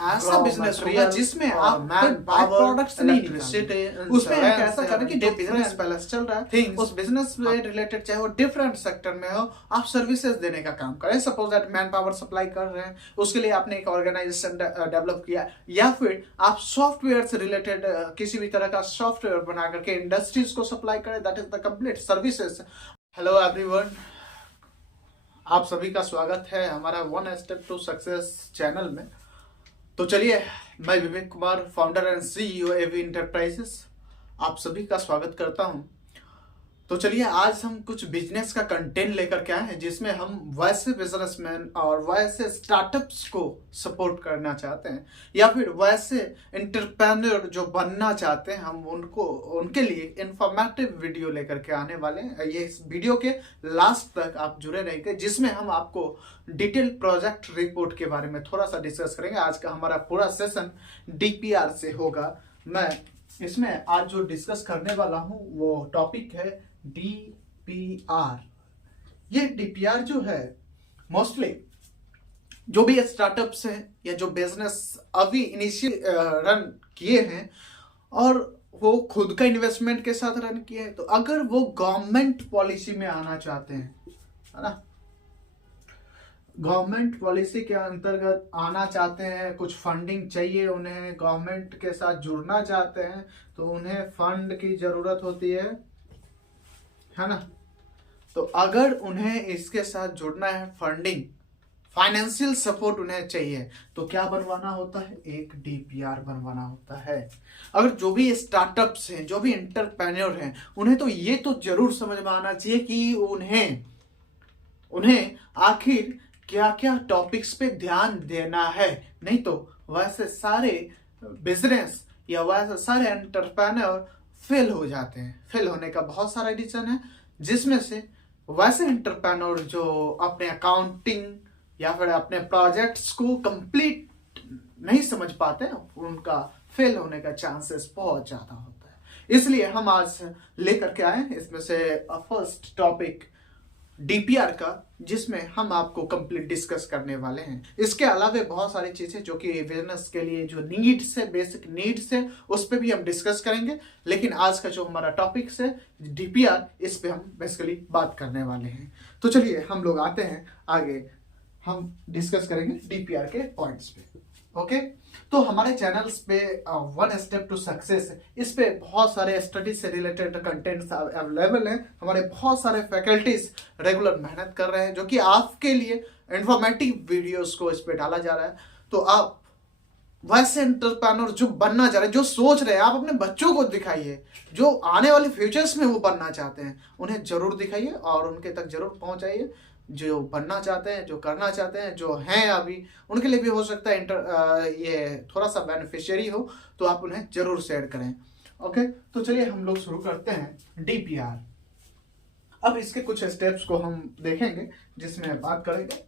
ऐसा बिजनेस होगा जिसमें आप कोई बाय प्रोडक्ट्स नहीं निकालेंगे, उसमें एक ऐसा करें कि जो बिजनेस पहले से चल रहा है उस बिजनेस से रिलेटेड, चाहे वो डिफरेंट सेक्टर में हो, आप सर्विसेज देने का काम करें। Suppose that man power supply कर रहे हैं, उसके लिए आपने एक ऑर्गेनाइजेशन डेवलप किया, या फिर आप सॉफ्टवेयर से रिलेटेड किसी भी तरह का सॉफ्टवेयर बना करके इंडस्ट्रीज को सप्लाई करें, that is the complete services. Hello everyone, आप सभी का स्वागत है हमारा one step to success channel में। तो चलिए, मैं Vivek Kumar, founder and CEO AV enterprises, आप सभी का स्वागत करता हूं। तो चलिए, आज हम कुछ बिजनेस का कंटेंट लेकर के आए हैं जिसमें हम वैसे बिजनेसमैन और वैसे स्टार्टअप्स को सपोर्ट करना चाहते हैं, या फिर वैसे एंटरप्रेन्योर जो बनना चाहते हैं, हम उनके लिए इंफॉर्मेटिव वीडियो लेकर के आने वाले हैं। ये इस वीडियो के लास्ट तक आप जुड़े रहेंगे, जिसमें हम आपको डिटेल प्रोजेक्ट रिपोर्ट के बारे में थोड़ा सा डिस्कस करेंगे। आज का हमारा पूरा सेशन डीपीआर से होगा। मैं इसमें आज जो डिस्कस करने वाला हूं वो टॉपिक है डीपीआर। ये डीपीआर जो है, मोस्टली जो भी स्टार्टअप्स हैं या जो बिजनेस अभी इनिशियल रन किए हैं और वो खुद का इन्वेस्टमेंट के साथ रन किए हैं, तो अगर वो गवर्नमेंट पॉलिसी में आना चाहते हैं, है ना, गवर्नमेंट पॉलिसी के अंतर्गत आना चाहते हैं, कुछ फंडिंग चाहिए उन्हें, गवर्नमेंट के साथ जुड़ना चाहते हैं, तो उन्हें फंड की जरूरत होती है ना। तो अगर उन्हें इसके साथ जुड़ना है, फंडिंग, फाइनेंशियल सपोर्ट उन्हें चाहिए, तो क्या बनवाना होता है? एक डीपीआर बनवाना होता है। अगर जो भी स्टार्टअप्स हैं, जो भी एंटरप्रेन्योर हैं, उन्हें तो ये तो जरूर समझ में आना चाहिए कि उन्हें आखिर क्या क्या टॉपिक्स पे ध्यान देना है। नहीं तो वैसे सारे बिजनेस या वैसे सारे एंटरप्रेन्योर फेल हो जाते हैं। फेल होने का बहुत सारा रीजन है, जिसमें से वैसे एंटरप्रेन्योर जो अपने अकाउंटिंग या फिर अपने प्रोजेक्ट्स को कंप्लीट नहीं समझ पाते हैं, उनका फेल होने का चांसेस बहुत ज्यादा होता है। इसलिए हम आज लेकर के आए इसमें से फर्स्ट टॉपिक डीपीआर का, जिसमें हम आपको कंप्लीट डिस्कस करने वाले हैं। इसके अलावा बहुत सारी चीजें जो कि बिजनेस के लिए जो नीड्स है, बेसिक नीड्स है, उस पर भी हम डिस्कस करेंगे। लेकिन आज का जो हमारा टॉपिक है डीपीआर, इस पे हम बेसिकली बात करने वाले हैं। तो चलिए हम लोग आते हैं आगे, हम डिस्कस करेंगे डीपीआर के पॉइंट्स पे। ओके, तो हमारे चैनल्स पे वन स्टेप टू सक्सेस, इस पे बहुत सारे स्टडी से रिलेटेड कंटेंट्स अवेलेबल हैं। हमारे बहुत सारे फैकल्टीज रेगुलर मेहनत कर रहे हैं, जो कि आपके लिए इंफॉर्मेटिव वीडियोस को इस पे डाला जा रहा है। तो आप वैसे एंटरप्रेन्योर जो बनना चाह रहे हैं, जो सोच रहे हैं, आप अपने बच्चों को दिखाइए, जो आने वाले फ्यूचर्स में वो बनना चाहते हैं, उन्हें जरूर दिखाइए और उनके तक जरूर पहुंचाइए। जो बनना चाहते हैं, जो करना चाहते हैं, जो हैं अभी, उनके लिए भी हो सकता है ये थोड़ा सा बेनिफिशियरी हो, तो आप उन्हें जरूर शेयर करें। ओके, तो चलिए हम लोग शुरू करते हैं डीपीआर। अब इसके कुछ स्टेप्स को हम देखेंगे, जिसमें बात करेंगे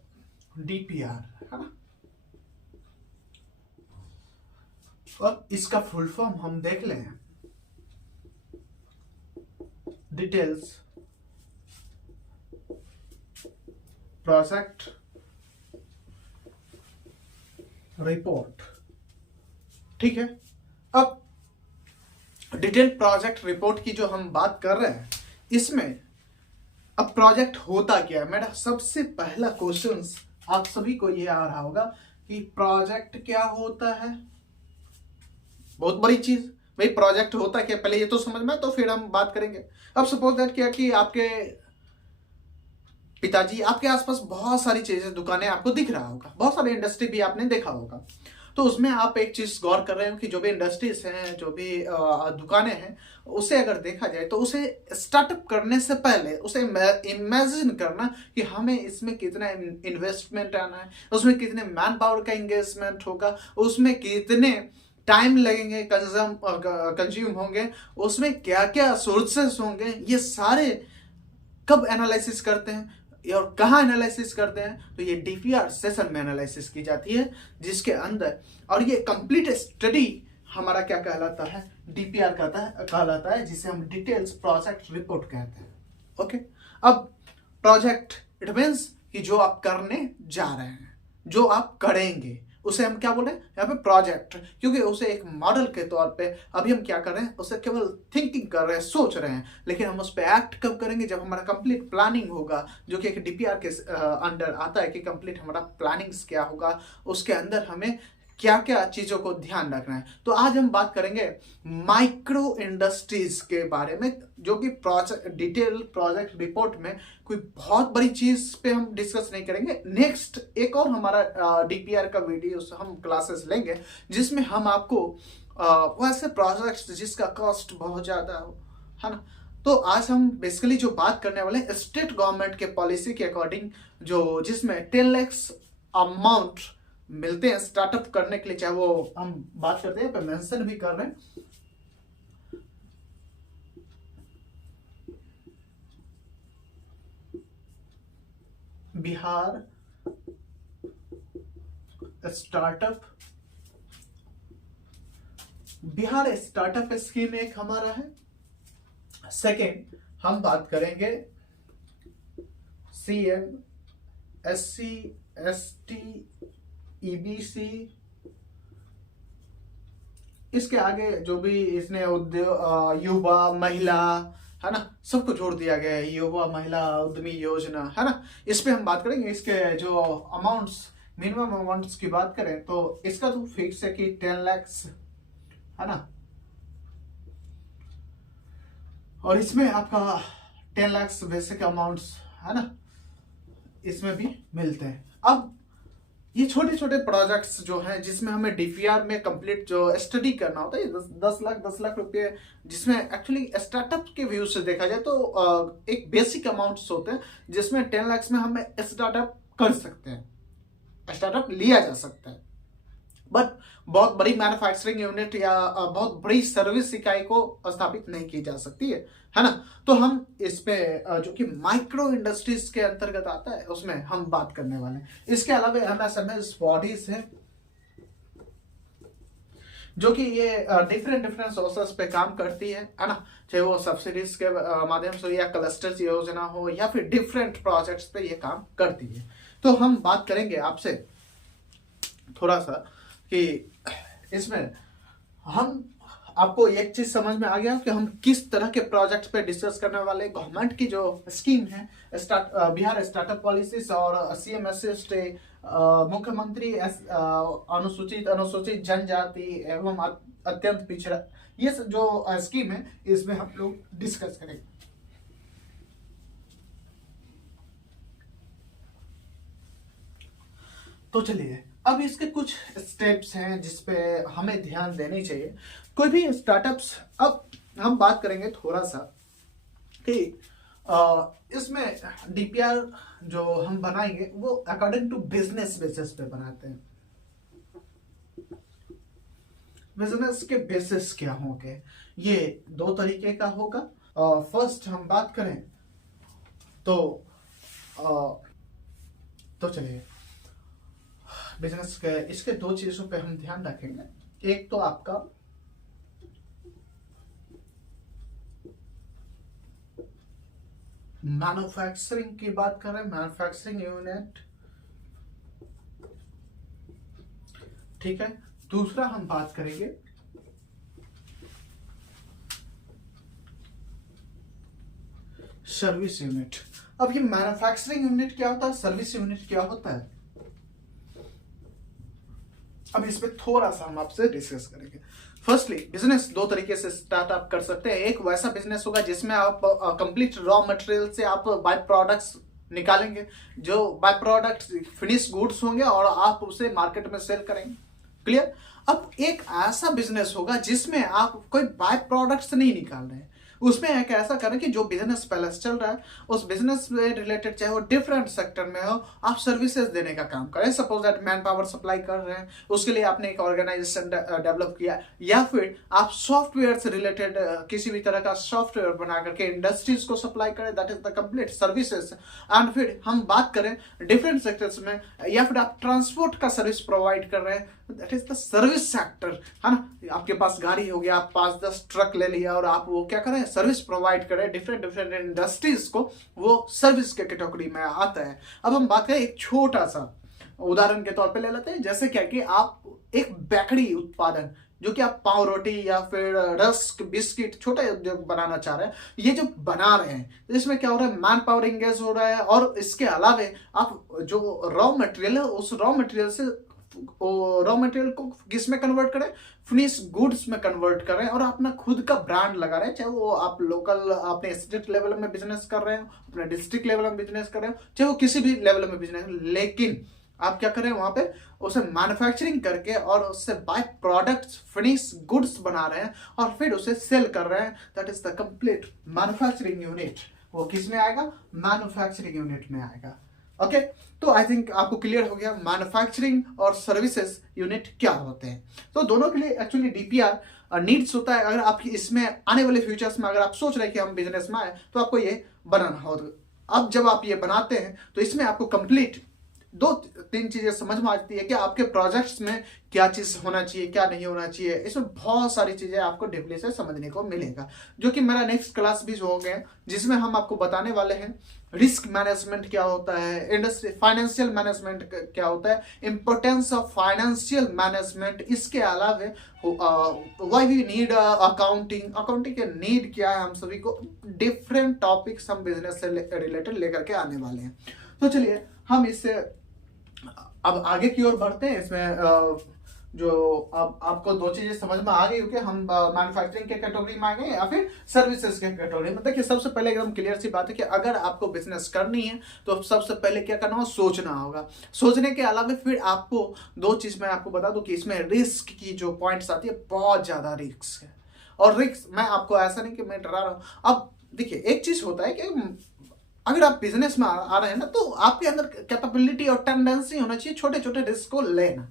डीपीआर, है ना। अब इसका फुल फॉर्म हम देख लें, डिटेल्स प्रोजेक्ट रिपोर्ट। ठीक है, अब डिटेल प्रोजेक्ट रिपोर्ट की जो हम बात कर रहे हैं, इसमें अब प्रोजेक्ट होता क्या है। मेरा सबसे पहला क्वेश्चन आप सभी को ये आ रहा होगा कि प्रोजेक्ट क्या होता है। बहुत बड़ी चीज भाई, प्रोजेक्ट होता क्या, पहले ये तो समझ में, तो फिर हम बात करेंगे। अब सपोज दैट क्या कि आपके पिताजी, आपके आसपास बहुत सारी चीजें, दुकानें आपको दिख रहा होगा, बहुत सारी इंडस्ट्री भी आपने देखा होगा। तो उसमें आप एक चीज गौर कर रहे हो कि जो भी इंडस्ट्रीज हैं, जो भी दुकानें हैं, उसे अगर देखा जाए तो उसे स्टार्टअप करने से पहले उसे इमेजिन करना कि हमें इसमें कितना इन्वेस्टमेंट आना है, उसमें कितने मैन पावर का एंगेजमेंट होगा, उसमें कितने टाइम लगेंगे, कंज्यूम होंगे, उसमें क्या क्या सोर्सेस होंगे, ये सारे कब एनालिसिस करते हैं और कहाँ एनालिसिस करते हैं? तो ये डीपीआर सेशन में एनालिसिस की जाती है, जिसके अंदर, और ये कंप्लीट स्टडी हमारा क्या कहलाता है? डीपीआर कहलाता है, जिसे हम डिटेल्स प्रोजेक्ट रिपोर्ट कहते हैं। ओके, अब प्रोजेक्ट इट मींस कि जो आप करने जा रहे हैं, जो आप करेंगे, उसे हम क्या बोल रहे हैं यहाँ पे प्रोजेक्ट, क्योंकि उसे एक मॉडल के तौर पे अभी हम क्या कर रहे हैं, उसे केवल थिंकिंग कर रहे हैं, सोच रहे हैं, लेकिन हम उस पर एक्ट कब करेंगे, जब हमारा कंप्लीट प्लानिंग होगा, जो कि एक डीपीआर के अंडर आता है कि कंप्लीट हमारा प्लानिंग्स क्या होगा, उसके अंदर हमें क्या क्या चीजों को ध्यान रखना है। तो आज हम बात करेंगे माइक्रो इंडस्ट्रीज के बारे में, जो कि प्रोजेक्ट डिटेल प्रोजेक्ट रिपोर्ट में कोई बहुत बड़ी चीज पे हम डिस्कस नहीं करेंगे। नेक्स्ट एक और हमारा डीपीआर का वीडियो हम क्लासेस लेंगे, जिसमें हम आपको वैसे प्रोजेक्ट्स जिसका कॉस्ट बहुत ज्यादा हो, है ना। तो आज हम बेसिकली जो बात करने वाले हैं स्टेट गवर्नमेंट के पॉलिसी के अकॉर्डिंग, जो जिसमें 10 लाख अमाउंट मिलते हैं स्टार्टअप करने के लिए, चाहे वो हम बात करते हैं, मेंशन भी कर रहे हैं। बिहार स्टार्टअप स्कीम एक हमारा है। सेकेंड हम बात करेंगे CM SC ST EBC, इसके आगे जो भी इसने उद्योग युवा महिला, है ना, सबको जोड़ दिया गया है, युवा महिला उद्यमी योजना, है ना। इस पे हम बात करेंगे। इसके जो अमाउंट्स, मिनिमम अमाउंट्स की बात करें तो इसका तो फिक्स है कि 10 लाख, है ना, और इसमें आपका 10 लाख बेसिक अमाउंट्स, है ना, इसमें भी मिलते हैं। अब ये छोटे छोटे प्रोजेक्ट्स जो हैं जिसमें हमें डीपीआर में कंप्लीट जो स्टडी करना होता है, 10 लाख रुपए, जिसमें एक्चुअली स्टार्टअप के व्यू से देखा जाए तो एक बेसिक अमाउंट्स होते हैं, जिसमें 10 लाख में हमें स्टार्टअप कर सकते हैं, स्टार्टअप लिया जा सकता है। बट बहुत बड़ी मैन्युफैक्चरिंग यूनिट या बहुत बड़ी सर्विस इकाई को स्थापित नहीं की जा सकती है ना। तो हम इस पे जो कि माइक्रो इंडस्ट्रीज के अंतर्गत आता है उसमें हम बात करने वाले हैं। इसके अलावा MSME बॉडीज है, जो कि ये डिफरेंट सोर्सेस पे काम करती है ना, चाहे वो सब्सिडीज के माध्यम से या क्लस्टर्स योजना हो या फिर डिफरेंट प्रोजेक्ट्स पे ये काम करती है। तो हम बात करेंगे आपसे थोड़ा सा कि इसमें हम आपको एक चीज समझ में आ गया कि हम किस तरह के प्रोजेक्ट पे डिस्कस करने वाले। गवर्नमेंट की जो स्कीम है बिहार स्टार्टअप पॉलिसीज और CM SC मुख्यमंत्री अनुसूचित जनजाति एवं अत्यंत पिछड़ा, ये जो स्कीम है इसमें हम लोग डिस्कस करेंगे। तो चलिए, अब इसके कुछ स्टेप्स हैं जिसपे हमें ध्यान देनी चाहिए कोई भी स्टार्टअप्स। अब हम बात करेंगे थोड़ा सा कि इसमें डीपीआर जो हम बनाएंगे वो अकॉर्डिंग टू बिजनेस बेसिस पे बनाते हैं। बिजनेस के बेसिस क्या होंगे, ये दो तरीके का होगा। फर्स्ट हम बात करें तो चलिए, बिजनेस के इसके दो चीजों पे हम ध्यान रखेंगे। एक तो आपका मैन्युफैक्चरिंग की बात करें, मैन्युफैक्चरिंग यूनिट, ठीक है। दूसरा हम बात करेंगे सर्विस यूनिट। अब ये मैन्युफैक्चरिंग यूनिट क्या होता है, सर्विस यूनिट क्या होता है, अब इसमें थोड़ा सा हम आपसे डिस्कस करेंगे। फर्स्टली, बिजनेस दो तरीके से स्टार्टअप कर सकते हैं। एक वैसा बिजनेस होगा जिसमें आप कंप्लीट रॉ मटेरियल से आप बाय प्रोडक्ट्स निकालेंगे, जो बाय प्रोडक्ट्स फिनिश गुड्स होंगे और आप उसे मार्केट में सेल करेंगे। क्लियर। अब एक ऐसा बिजनेस होगा जिसमें आप कोई बाय प्रोडक्ट्स नहीं निकाल रहे हैं, उसमें एक ऐसा करें कि जो बिजनेस पहले से चल रहा है उस बिजनेस से रिलेटेड, चाहे वो डिफरेंट सेक्टर में हो, आप सर्विसेज देने का काम करें। Suppose that man power supply कर रहे हैं, उसके लिए आपने एक ऑर्गेनाइजेशन डेवलप किया, या फिर आप सॉफ्टवेयर से रिलेटेड किसी भी तरह का सॉफ्टवेयर बना करके इंडस्ट्रीज को सप्लाई करें, that is the complete services. And फिर हम बात करें डिफरेंट सेक्टर्स में, या फिर आप ट्रांसपोर्ट का सर्विस प्रोवाइड कर रहे हैं, that is the service sector, है ना। आपके पास गाड़ी हो गया, आप 5-10 ट्रक ले लिया और आप वो क्या करें, सर्विस प्रोवाइड करें डिफरेंट इंडस्ट्रीज को, वो सर्विस के कैटेगरी में आता है। अब हम बात करें एक छोटा सा उदाहरण के तौर पे ले लेते हैं, जैसे क्या कि आप एक बेकरी उत्पादन, जो कि आप पाव रोटी या फिर रस्क बिस्किट छोटे उद्योग बनाना चाह रहे हैं, ये जो बना रहे हैं, तो इसमें क्या हो रहा है, मैन पावर इंगेज हो रहा है, और इसके अलावे आप जो रॉ मटेरियल है उस रॉ मटेरियल से रॉ मटेरियल को किस में कन्वर्ट करें, फिनिश गुड्स में कन्वर्ट कर रहे हैं, और अपना खुद का ब्रांड लगा रहे हैं, चाहे वो आप लोकल अपने स्टेट लेवल में बिजनेस कर रहे हो, अपने डिस्ट्रिक्ट लेवल में बिजनेस कर रहे हो, चाहे वो किसी भी लेवल में बिजनेस, लेकिन आप क्या कर रहे हैं वहां पे उसे मैन्युफैक्चरिंग करके और उससे बाय प्रोडक्ट्स फिनिश गुड्स बना रहे हैं और फिर उसे सेल कर रहे हैं। That is the complete manufacturing unit. वो किस में आएगा, मैन्युफैक्चरिंग यूनिट में आएगा। ओके, तो आई थिंक आपको क्लियर हो गया मैन्युफैक्चरिंग और सर्विसेज यूनिट क्या होते हैं। तो दोनों के लिए एक्चुअली डीपीआर नीड्स होता है। अगर आप इसमें आने वाले फ्यूचर्स में अगर आप सोच रहे हैं कि हम बिजनेस में आए तो आपको ये बनाना होगा। अब जब आप ये बनाते हैं तो इसमें आपको कंप्लीट 2-3 चीजें समझ में आती है कि आपके प्रोजेक्ट्स में क्या चीज होना चाहिए, क्या नहीं होना चाहिए। इसमें बहुत सारी चीजें आपको डीपली से समझने को मिलेगा, जो कि मेरा नेक्स्ट क्लास भी हो गया, जिसमें हम आपको बताने वाले हैं रिस्क मैनेजमेंट क्या होता है, इंडस्ट्री फाइनेंशियल मैनेजमेंट क्या होता है, इंपोर्टेंस ऑफ फाइनेंशियल मैनेजमेंट। इसके अलावे why we need accounting, accounting के नीड क्या है, हम सभी को डिफरेंट टॉपिक्स हम बिजनेस से रिलेटेड लेकर के आने वाले हैं। तो चलिए हम इससे अब आगे की ओर बढ़ते हैं। इसमें जो अब आपको 2 चीजें समझ में आ गई, क्योंकि हम मैन्युफैक्चरिंग के कैटेगरी में आ गए या फिर सर्विसेज के कैटेगरी में। देखिए सबसे पहले एकदम क्लियर सी बात है कि अगर आपको बिजनेस करनी है तो सबसे पहले क्या करना होगा, सोचना होगा। सोचने के अलावा फिर आपको 2 चीज मैं आपको बता दूं कि इसमें रिस्क की जो पॉइंट्स आती है, बहुत ज्यादा रिस्क है। और रिस्क मैं आपको ऐसा नहीं कि मैं डरा रहा हूं। अब देखिए एक चीज होता है कि अगर आप बिजनेस में आ रहे हैं ना, तो आपके अंदर कैपेबिलिटी और टेंडेंसी होना चाहिए छोटे छोटे रिस्क को लेना,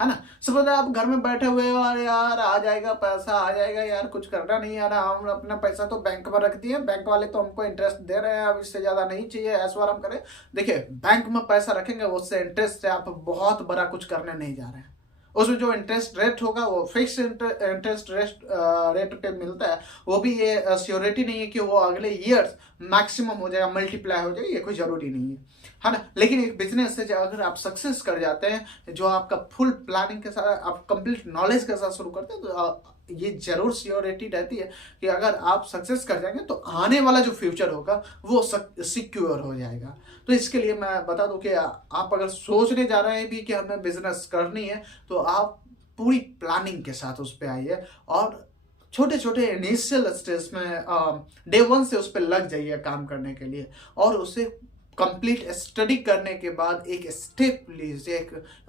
है ना। सपोज आप घर में बैठे हुए हो और यार आ जाएगा पैसा, आ जाएगा यार, कुछ करना नहीं है ना, हम अपना पैसा तो बैंक में रख दिए, बैंक वाले तो हमको इंटरेस्ट दे रहे हैं, अब इससे ज्यादा नहीं चाहिए, ऐसा हम करें। देखिए बैंक में पैसा रखेंगे उससे इंटरेस्ट से आप बहुत बड़ा कुछ करने नहीं जा रहे हैं। उसमें जो इंटरेस्ट रेट होगा वो फिक्स इंटरेस्ट रेट पे मिलता है, वो भी ये श्योरिटी नहीं है कि वो अगले ईयर्स मैक्सिमम हो जाएगा, मल्टीप्लाई हो जाएगा, ये कोई जरूरी नहीं है ना। लेकिन एक बिजनेस से अगर आप सक्सेस कर जाते हैं, जो आपका फुल प्लानिंग के साथ, आप कंप्लीट नॉलेज के साथ शुरू करते हैं, तो ये जरूर श्योरिटी रहती है कि अगर आप सक्सेस कर जाएंगे तो आने वाला जो फ्यूचर होगा वो सिक्योर हो जाएगा। तो इसके लिए मैं बता दूं कि आप अगर सोचने जा रहे हैं भी कि हमें बिजनेस करनी है, तो आप पूरी प्लानिंग के साथ उस पर आइए और छोटे छोटे इनिशियल स्टेज में डे 1 से उस पर लग जाइए काम करने के लिए, और उसे कंप्लीट स्टडी करने के बाद एक स्टेप लीजिए,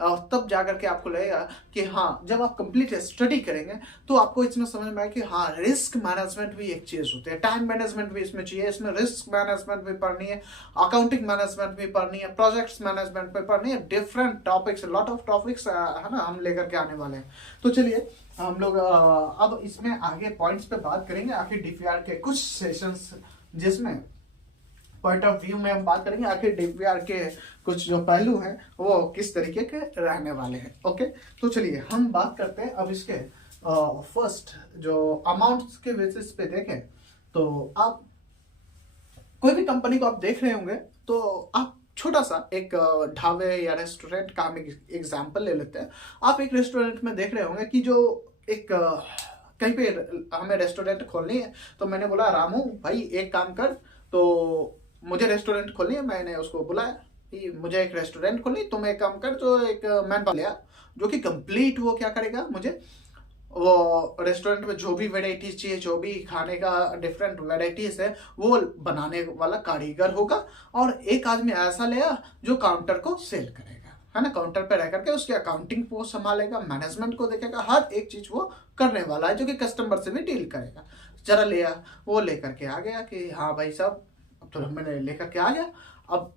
और तब जाकर के आपको लगेगा कि हाँ, जब आप कंप्लीट स्टडी करेंगे तो आपको इसमें समझ में आए कि हाँ, रिस्क मैनेजमेंट भी एक चीज होती है, टाइम मैनेजमेंट भी इसमें चाहिए, इसमें रिस्क मैनेजमेंट भी पढ़नी है, अकाउंटिंग मैनेजमेंट भी पढ़नी है, प्रोजेक्ट्स मैनेजमेंट भी पढ़नी है, different topics, lot of topics है ना, हम लेकर के आने वाले हैं। तो चलिए हम लोग अब इसमें आगे पॉइंट्स पे बात करेंगे, आखिर डीपीआर के कुछ सेशंस जिसमें पॉइंट ऑफ व्यू में हम बात करेंगे, आखिर डीपीआर के कुछ जो पहलू हैं वो किस तरीके के रहने वाले हैं। ओके, तो चलिए हम बात करते हैं अब इसके फर्स्ट जो अमाउंट्स के बेसिस पे देखें, तो आप कोई भी कंपनी को आप देख रहे होंगे, तो आप छोटा सा एक ढाबे या रेस्टोरेंट का हम एग्जाम्पल ले लेते हैं। आप एक रेस्टोरेंट में देख रहे होंगे कि जो एक कहीं पे हमें रेस्टोरेंट खोलनी है, तो मैंने बोला रामू भाई एक काम कर, तो मुझे रेस्टोरेंट खोलनी है, मैंने उसको बुलाया कि मुझे एक रेस्टोरेंट खोलनी, तुम एक काम कर, जो एक मैन लिया जो कि कंप्लीट वो क्या करेगा, मुझे वो रेस्टोरेंट में जो भी वेराइटीज चाहिए, जो भी खाने का डिफरेंट वेराइटीज है, वो बनाने वाला कारीगर होगा, और एक आदमी ऐसा लिया जो काउंटर को सेल करेगा, है ना, काउंटर पे रह करके उसकी अकाउंटिंग को संभालेगा, मैनेजमेंट को देखेगा, हर एक चीज वो करने वाला है, जो कि कस्टमर से भी डील करेगा। जरा लिया, वो लेकर के आ गया कि हाँ भाई साहब, अब तो मैंने लेकर के आ गया, अब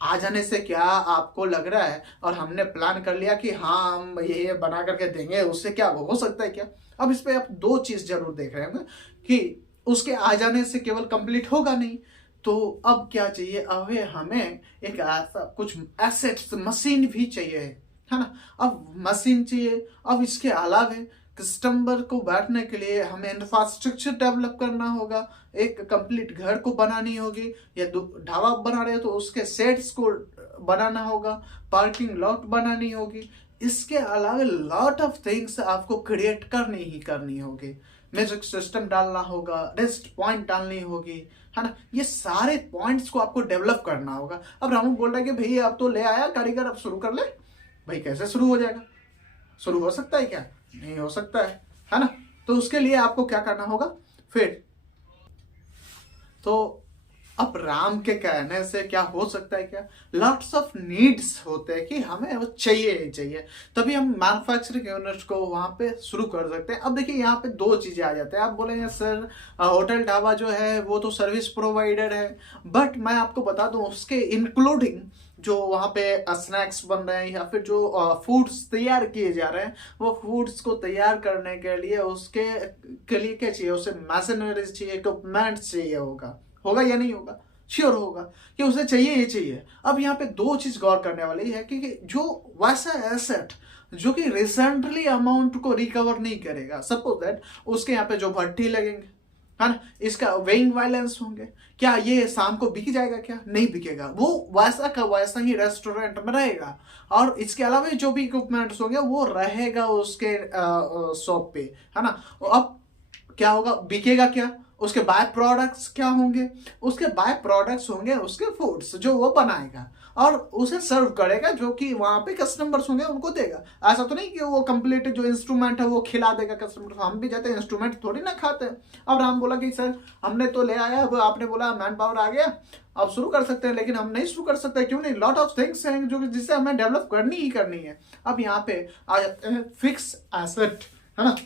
आ जाने से क्या आपको लग रहा है, और हमने प्लान कर लिया कि हाँ हम ये बना करके देंगे, उससे क्या हो सकता है क्या। अब इस पे आप 2 चीज जरूर देख रहे होंगे कि उसके आ जाने से केवल कंप्लीट होगा नहीं, तो अब क्या चाहिए, अब हमें एक ऐसा कुछ एसेट्स, मशीन भी चाहिए, है ना। अब मशीन चाहिए, अब इसके अलावे कस्टमर को बैठने के लिए हमें इंफ्रास्ट्रक्चर डेवलप करना होगा, एक कंप्लीट घर को बनानी होगी, या ढाबा बना रहे हो तो उसके सेट्स को बनाना होगा, पार्किंग लॉट बनानी होगी, इसके अलावा लॉट ऑफ थिंग्स आपको क्रिएट करनी ही करनी होगी। म्यूजिक सिस्टम डालना होगा, रेस्ट पॉइंट डालनी होगी, है ना। ये सारे पॉइंट्स को आपको डेवलप करना होगा। अब रामू बोल रहा है कि भैया अब तो ले आया कारीगर, अब शुरू कर ले। भाई कैसे शुरू हो जाएगा? शुरू हो सकता है क्या? नहीं हो सकता है ना। तो उसके लिए आपको क्या करना होगा फिर? तो अब राम के कहने से क्या हो सकता है? क्या लॉट्स ऑफ नीड्स होते हैं कि हमें वो चाहिए ही चाहिए, तभी हम मैन्युफैक्चरिंग यूनिट को वहां पे शुरू कर सकते हैं। अब देखिए यहाँ पे दो चीजें आ जाते हैं। आप बोलेंगे सर होटल ढाबा जो है वो तो सर्विस प्रोवाइडर है, बट मैं आपको बता दूं उसके इंक्लूडिंग जो वहाँ पे स्नैक्स बन रहे हैं या फिर जो फूड्स तैयार किए जा रहे हैं, वो फूड्स को तैयार करने के लिए उसके के लिए क्या चाहिए? उसे मशीनरीज चाहिए, इक्विपमेंट चाहिए होगा या नहीं होगा? श्योर होगा कि उसे चाहिए ही चाहिए। अब यहाँ पे दो चीज गौर करने वाली है कि जो वैसा एसेट जो कि रिसेंटली अमाउंट को रिकवर नहीं करेगा, सपोज दैट उसके यहाँ पे जो भट्टी लगेंगे, है ना, इसका वेइंग बैलेंस होंगे, क्या ये शाम को बिक जाएगा? क्या नहीं बिकेगा, वो वैसा का वैसा ही रेस्टोरेंट में रहेगा। और इसके अलावा जो भी इक्विपमेंट्स होंगे वो रहेगा उसके शॉप पे, है ना। अब क्या होगा? बिकेगा क्या? उसके बाय प्रोडक्ट्स क्या होंगे? उसके बाय प्रोडक्ट्स होंगे उसके फूड्स जो वो बनाएगा और उसे सर्व करेगा, जो कि वहां पे कस्टमर्स होंगे उनको देगा। ऐसा तो नहीं कि वो कंप्लीट जो इंस्ट्रूमेंट है वो खिला देगा कस्टमर। हम भी जाते हैं इंस्ट्रूमेंट थोड़ी ना खाते हैं। अब राम बोला कि सर हमने तो ले आया, अब आपने बोला मैन पावर आ गया, अब शुरू कर सकते हैं, लेकिन हम नहीं शुरू कर सकते। क्यों नहीं? लॉट ऑफ थिंग्स हैं जो जिससे हमें डेवलप करनी ही करनी है। अब यहाँ पे आ जाते हैं फिक्स एसेट, है ना,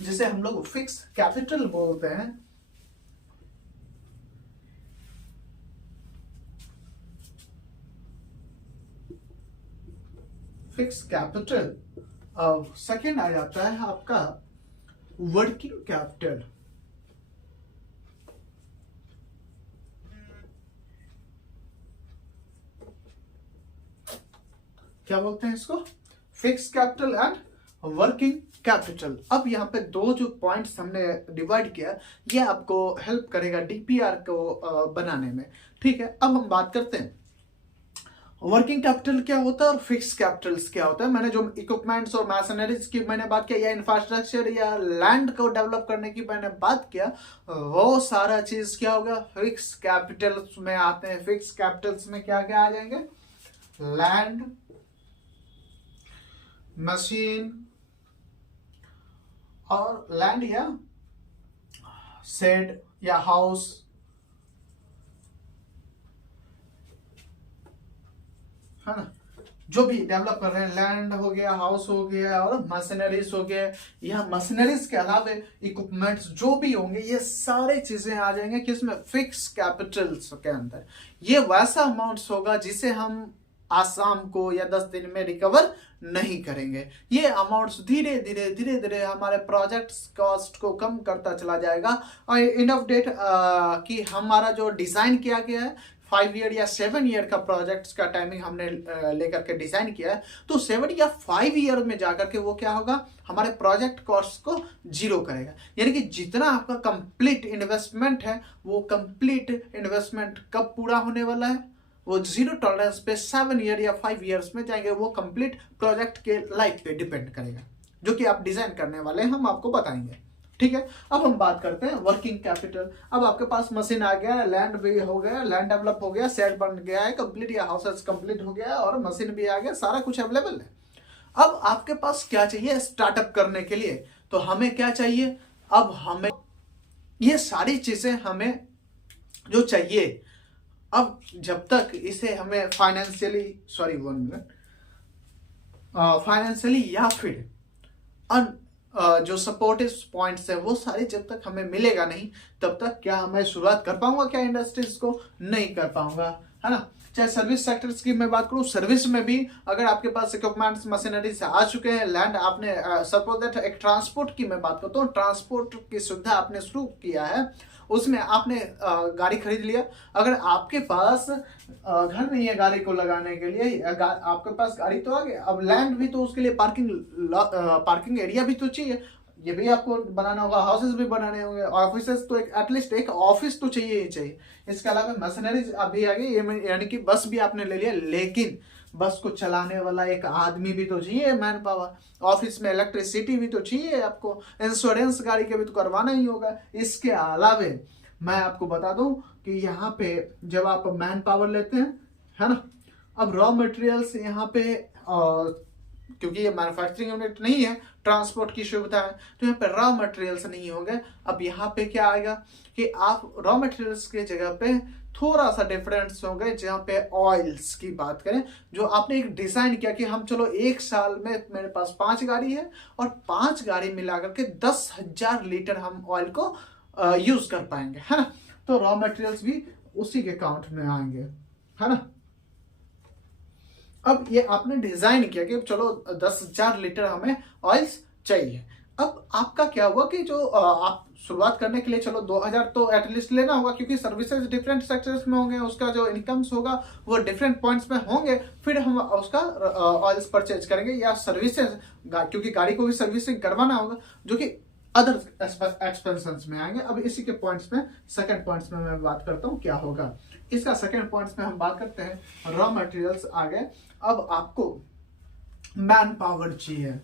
जिसे हम लोग फिक्स कैपिटल बोलते हैं। Fix capital. अब सेकंड आ जाता है आपका वर्किंग कैपिटल। क्या बोलते हैं इसको? Fix capital and working capital. अब यहाँ पे दो जो पॉइंट्स हमने डिवाइड किया, ये आपको हेल्प करेगा डीपीआर को बनाने में। ठीक है, अब हम बात करते हैं वर्किंग कैपिटल क्या होता है और फिक्स कैपिटल्स क्या होता है। मैंने जो इक्विपमेंट्स और मशीनरीज की मैंने बात किया, या इंफ्रास्ट्रक्चर या लैंड को डेवलप करने की मैंने बात किया, वो सारा चीज क्या होगा? फिक्स कैपिटल्स में आते हैं। फिक्स कैपिटल्स में क्या क्या आ जाएंगे? लैंड, मशीन और लैंड या शेड या हाउस, है ना, जो भी डेवलप कर रहे हैं। लैंड हो गया, हाउस हो गया और मशीनरीज हो गया। यह मशीनरीज के अलावा इक्विपमेंट्स जो भी होंगे, ये सारे चीजें आ जाएंगे किसमें? फिक्स कैपिटल्स के अंदर। ये वैसा अमाउंट्स होगा जिसे हम आज शाम को या 10 दिन में रिकवर नहीं करेंगे। ये अमाउंट्स धीरे धीरे धीरे धीरे हमारे प्रोजेक्ट्स कॉस्ट को कम करता चला जाएगा। और एंड ऑफ डेट कि हमारा जो डिजाइन किया गया है 5 ईयर या 7 ईयर का प्रोजेक्ट्स का टाइमिंग हमने लेकर के डिजाइन किया है, तो 7 या 5 ईयर में जाकर के वो क्या होगा? हमारे प्रोजेक्ट कॉस्ट को जीरो करेगा। यानी कि जितना आपका कंप्लीट इन्वेस्टमेंट है, वो कंप्लीट इन्वेस्टमेंट कब पूरा होने वाला है? वो जीरो टॉलरेंस पे 7 ईयर या 5 ईयर्स में जाएंगे। वो कंप्लीट प्रोजेक्ट के लाइफ पे डिपेंड करेगा, जो कि आप डिजाइन करने वाले हैं, हम आपको बताएंगे। ठीक है, अब हम बात करते हैं वर्किंग कैपिटल। अब आपके पास मशीन आ गया, लैंड भी हो गया, लैंड डेवलप हो गया, सेट बन गया है कंप्लीट, या हाउसेस कंप्लीट हो गया और मशीन भी आ गया, सारा कुछ अवेलेबल है। अब आपके पास क्या चाहिए स्टार्टअप करने के लिए? तो हमें क्या चाहिए? अब हमें ये सारी चीजें हमें जो चाहिए, अब जब तक इसे हमें फाइनेंशियली या फिर जो सपोर्टिव पॉइंट्स है वो सारे जब तक हमें मिलेगा नहीं, तब तक क्या मैं शुरुआत कर पाऊंगा क्या इंडस्ट्रीज को? नहीं कर पाऊंगा, है ना। चाहे सर्विस सेक्टर्स की मैं बात करूं, सर्विस में भी अगर आपके पास इक्विपमेंट्स मशीनरीज आ चुके हैं, लैंड आपने सपोज दैट एक ट्रांसपोर्ट की मैं बात करता हूँ, ट्रांसपोर्ट की सुविधा आपने शुरू किया है, उसमें आपने गाड़ी खरीद लिया। अगर आपके पास घर नहीं है गाड़ी को लगाने के लिए, आपके पास गाड़ी तो आ गया, अब लैंड भी तो उसके लिए पार्किंग एरिया भी तो चाहिए। ये भी आपको बनाना होगा, हाउसेस भी बनाने होंगे, ऑफिसेस तो एटलीस्ट एक ऑफिस तो चाहिए ही चाहिए। इसके अलावा मशीनरीज अभी आ गई, यानी कि बस भी आपने ले लिया, लेकिन बस को चलाने वाला एक आदमी भी तो चाहिए, मैन पावर। ऑफिस में इलेक्ट्रिसिटी भी तो चाहिए आपको, इंश्योरेंस गाड़ी के भी तो करवाना ही होगा। इसके अलावे मैं आपको बता दूं कि यहाँ पे जब आप मैन पावर लेते हैं, है ना, अब रॉ मटेरियल्स यहाँ पे क्योंकि ये मैन्युफैक्चरिंग यूनिट नहीं है, ट्रांसपोर्ट की सुविधा है, तो यहाँ पे रॉ मटेरियल्स नहीं होंगे। अब यहाँ पे क्या आएगा कि आप रॉ मटेरियल्स की जगह पे थोड़ा सा डिफरेंस हो गए। जहाँ पे ऑयल्स की बात करें, जो आपने एक डिजाइन किया कि हम चलो एक साल में मेरे पास 5 गाड़ी है और 5 गाड़ी मिला करके 10,000 लीटर हम ऑयल को यूज कर पाएंगे, है ना। तो रॉ मटेरियल्स भी उसी के अकाउंट में आएंगे, है ना। अब ये आपने डिजाइन किया कि चलो 10,000 लीटर हमें ऑयल्स चाहिए। अब आपका क्या हुआ कि जो आप शुरुआत करने के लिए चलो 2,000 तो एटलीस्ट लेना होगा, क्योंकि सर्विसेज डिफरेंट सेक्टर्स में होंगे, उसका जो इनकम्स होगा वो डिफरेंट पॉइंट्स में होंगे। फिर हम उसका ऑयल्स परचेज करेंगे या सर्विसेज, क्योंकि गाड़ी को भी सर्विसिंग करवाना होगा, जो कि अदर एक्सपेंसेस में आएंगे। अब इसी के पॉइंट्स में, सेकंड पॉइंट्स में मैं बात करता हूँ क्या होगा। इसका सेकंड पॉइंट्स में हम बात करते हैं रॉ मटेरियल्स आ गए। अब आपको मैन पावर चाहिए।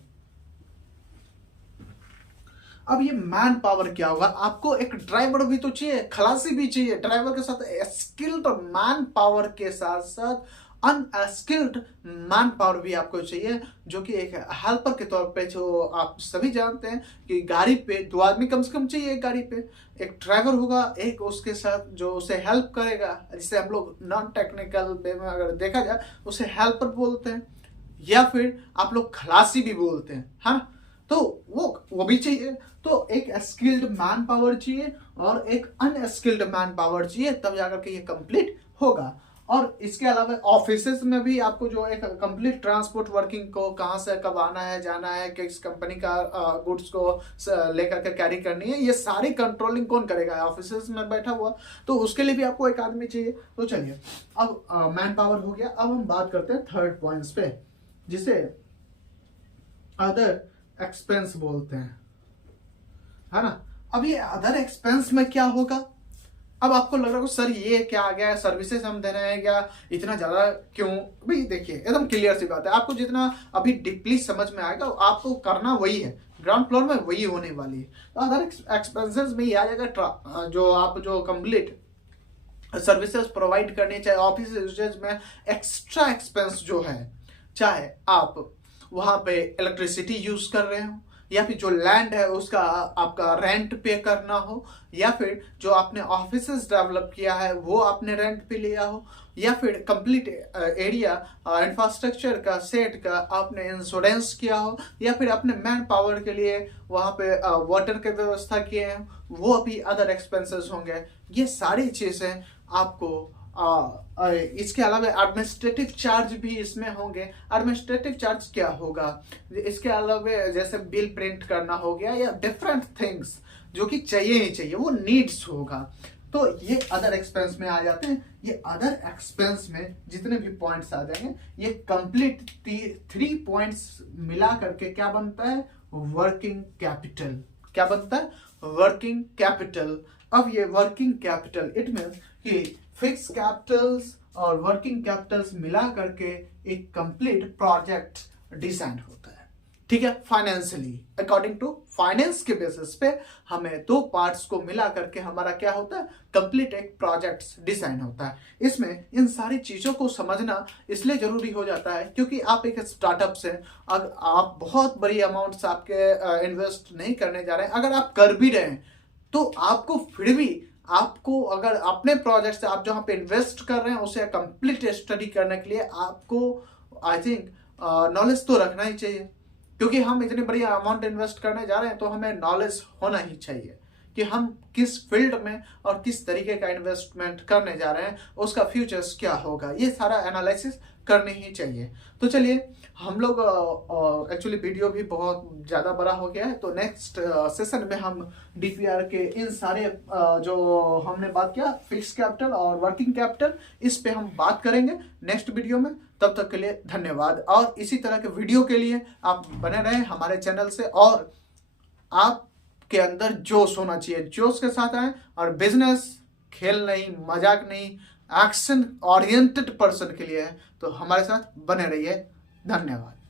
अब ये मैन पावर क्या होगा, आपको एक ड्राइवर भी तो चाहिए, खलासी भी चाहिए। ड्राइवर के साथ स्किल्ड मैन पावर के साथ साथ अनस्किल्ड मैन पावर भी आपको चाहिए, जो कि एक हेल्पर के तौर पे, जो आप सभी जानते हैं कि गाड़ी पे 2 आदमी कम से कम चाहिए एक गाड़ी पे। एक ड्राइवर होगा, एक उसके साथ जो उसे हेल्प करेगा, जिसे हम लोग नॉन टेक्निकल वे में अगर देखा जाए उसे हेल्पर बोलते हैं, या फिर आप लोग खलासी भी बोलते हैं, हाँ। तो वो भी चाहिए। तो एक स्किल्ड मैन पावर चाहिए और एक अनस्किल्ड मैन पावर चाहिए, तब जाकर के ये कंप्लीट होगा। और इसके अलावा ऑफिसेस में भी आपको जो एक कंप्लीट ट्रांसपोर्ट वर्किंग को, कहाँ से कब आना है जाना है, किस कंपनी का गुड्स को लेकर के कैरी करनी है, ये सारी कंट्रोलिंग कौन करेगा, ऑफिसेस में बैठा हुआ। तो उसके लिए भी आपको एक आदमी चाहिए। तो चलिए, अब मैन पावर हो गया। अब हम बात करते हैं थर्ड पॉइंट्स पे, जिसे अदर एक्सपेंस बोलते हैं, है ना। अब ये अदर एक्सपेंस में क्या होगा, अब आपको लग रहा है सर ये क्या आ गया, सर्विसेज हम दे रहे हैं क्या, इतना ज्यादा क्यों। भाई देखिए, एकदम क्लियर सी बात है, आपको जितना अभी डीपली समझ में आएगा आपको करना वही है, ग्राउंड फ्लोर में वही होने वाली है। तो अदर एक्सपेंसेस में ये आ जाएगा, जो आप जो कंप्लीट सर्विसेज प्रोवाइड करनी, चाहे ऑफिस यूजेज में एक्स्ट्रा एक्सपेंस जो है, चाहे आप वहां पे इलेक्ट्रिसिटी यूज कर रहे हो, या फिर जो लैंड है उसका आपका रेंट पे करना हो, या फिर जो आपने ऑफिसेस डेवलप किया है वो आपने रेंट पे लिया हो, या फिर कंप्लीट एरिया इंफ्रास्ट्रक्चर का सेट का आपने इंश्योरेंस किया हो, या फिर अपने मैन पावर के लिए वहां पे वाटर की व्यवस्था किए हैं, वो भी अदर एक्सपेंसेस होंगे। ये सारी चीजें आपको इसके अलावा एडमिनिस्ट्रेटिव चार्ज भी इसमें होंगे। एडमिनिस्ट्रेटिव चार्ज क्या होगा, इसके अलावा जैसे बिल प्रिंट करना हो गया, या डिफरेंट थिंग्स जो कि चाहिए ही चाहिए, वो नीड्स होगा। तो ये अदर एक्सपेंस में आ जाते हैं। ये अदर एक्सपेंस में जितने भी पॉइंट्स आ जाएंगे, ये कंप्लीट 3 पॉइंट्स मिला करके क्या बनता है, वर्किंग कैपिटल। क्या बनता है, वर्किंग कैपिटल। अब ये वर्किंग कैपिटल इट मीन्स कि फिक्स कैपिटल्स और वर्किंग कैपिटल्स मिला करके एक कंप्लीट प्रोजेक्ट डिजाइन होता है, ठीक है। फाइनेंशियली अकॉर्डिंग टू फाइनेंस के बेसिस पे हमें 2 पार्ट्स को मिला करके हमारा क्या होता है, कंप्लीट एक प्रोजेक्ट डिजाइन होता है। इसमें इन सारी चीजों को समझना इसलिए जरूरी हो जाता है क्योंकि आप एक स्टार्टअप से, अगर आप बहुत बड़ी अमाउंट्स आपके इन्वेस्ट नहीं करने जा रहे हैं, अगर आप कर भी रहे हैं तो आपको फिर भी आपको अगर अपने प्रोजेक्ट से आप जहां पे इन्वेस्ट कर रहे हैं उसे कंप्लीट स्टडी करने के लिए आपको आई थिंक नॉलेज तो रखना ही चाहिए, क्योंकि हम इतनी बड़ी अमाउंट इन्वेस्ट करने जा रहे हैं तो हमें नॉलेज होना ही चाहिए कि हम किस फील्ड में और किस तरीके का इन्वेस्टमेंट करने जा रहे हैं, उसका फ्यूचर्स क्या होगा, ये सारा एनालिसिस करनी ही चाहिए। तो चलिए, हम लोग एक्चुअली वीडियो भी बहुत ज़्यादा बड़ा हो गया है, तो नेक्स्ट सेशन में हम डीपीआर के इन सारे जो हमने बात किया, फिक्स कैपिटल और वर्किंग कैपिटल, इस पे हम बात करेंगे नेक्स्ट वीडियो में। तब तक के लिए धन्यवाद, और इसी तरह के वीडियो के लिए आप बने रहें हमारे चैनल से, और आपके अंदर जोश होना चाहिए, जोश के साथ आए। और बिजनेस खेल नहीं, मजाक नहीं, एक्शन ओरिएंटेड पर्सन के लिए है। तो हमारे साथ बने रहिए। धन्यवाद।